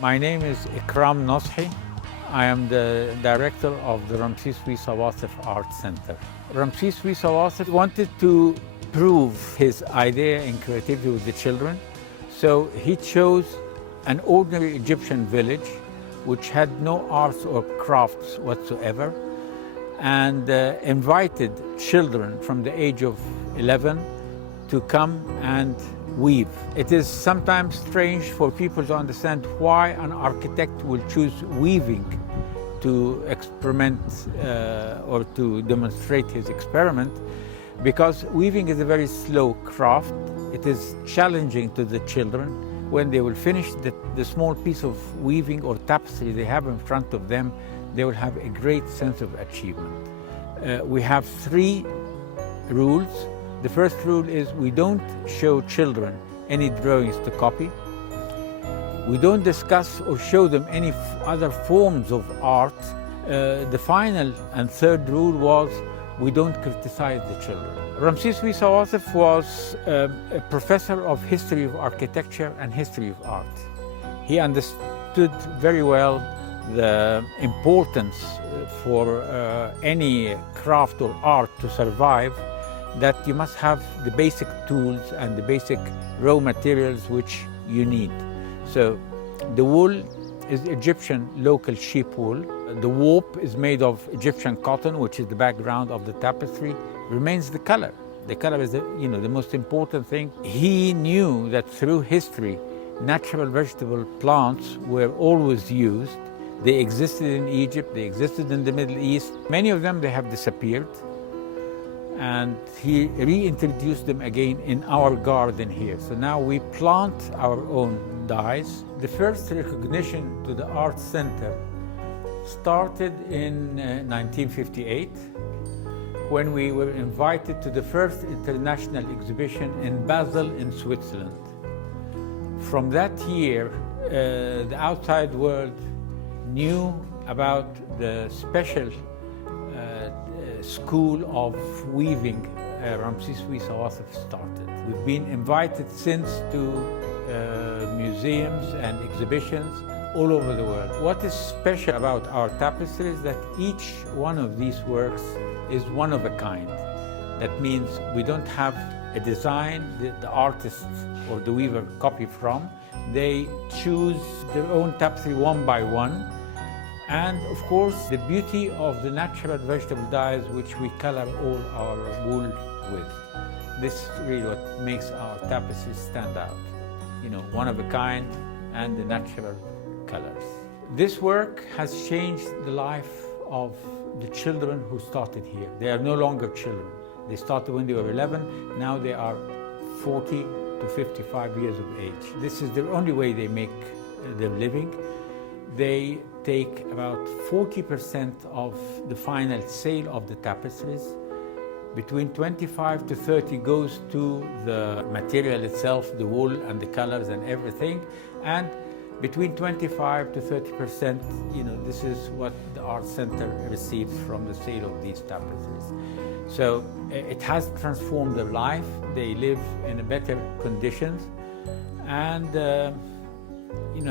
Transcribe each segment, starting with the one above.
My name is Ikram Noshi. I am the director of the Ramses Wissa Wasif Art Center. Ramses Wissa Wasif wanted to prove his idea in creativity with the children, so he chose an ordinary Egyptian village which had no arts or crafts whatsoever, and invited children from the age of 11 to come and weave. It is sometimes strange for people to understand why an architect will choose weaving to experiment or to demonstrate his experiment, because weaving is a very slow craft. It is challenging to the children. When they will finish the small piece of weaving or tapestry they have in front of them, they will have a great sense of achievement. We have 3 rules. The first rule is we don't show children any drawings to copy. We don't discuss or show them any other forms of art. The final and third rule was we don't criticize the children. Ramses Wissa Wasif was a professor of history of architecture and history of art. He understood very well the importance for any craft or art to survive, that you must have the basic tools and the basic raw materials which you need. So the wool is Egyptian local sheep wool. The warp is made of Egyptian cotton, which is the background of the tapestry. Remains the color. The color is the most important thing. He knew that through history, natural vegetable plants were always used. They existed in Egypt, they existed in the Middle East. Many of them, they have disappeared. And he reintroduced them again in our garden here. So now we plant our own dyes. The first recognition to the art center started in 1958, when we were invited to the first international exhibition in Basel in Switzerland. From that year, the outside world knew about the special school of weaving Ramses Wissa Wasif started. We've been invited since to museums and exhibitions all over the world. What is special about our tapestries is that each one of these works is one of a kind. That means we don't have a design the artists or the weaver copy from. They choose their own tapestry one by one. And of course, the beauty of the natural vegetable dyes which we color all our wool with. This is really what makes our tapestries stand out. One of a kind and the natural colors. This work has changed the life of the children who started here. They are no longer children. They started when they were 11, now they are 40 to 55 years of age. This is the only way they make their living. They take about 40% of the final sale of the tapestries. Between 25 to 30 goes to the material itself, the wool and the colors and everything. And between 25 to 30%, this is what the art center receives from the sale of these tapestries. So it has transformed their life. They live in better conditions, and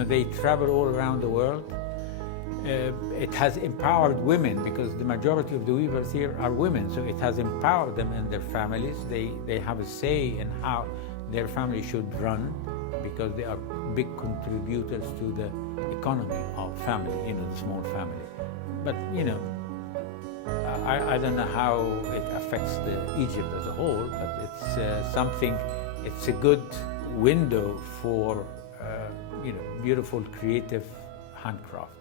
they travel all around the world. It has empowered women, because the majority of the weavers here are women, so it has empowered them and their families. They have a say in how their family should run, because they are big contributors to the economy of family, the small family. But I don't know how it affects Egypt as a whole, but it's a good window for beautiful creative handcraft.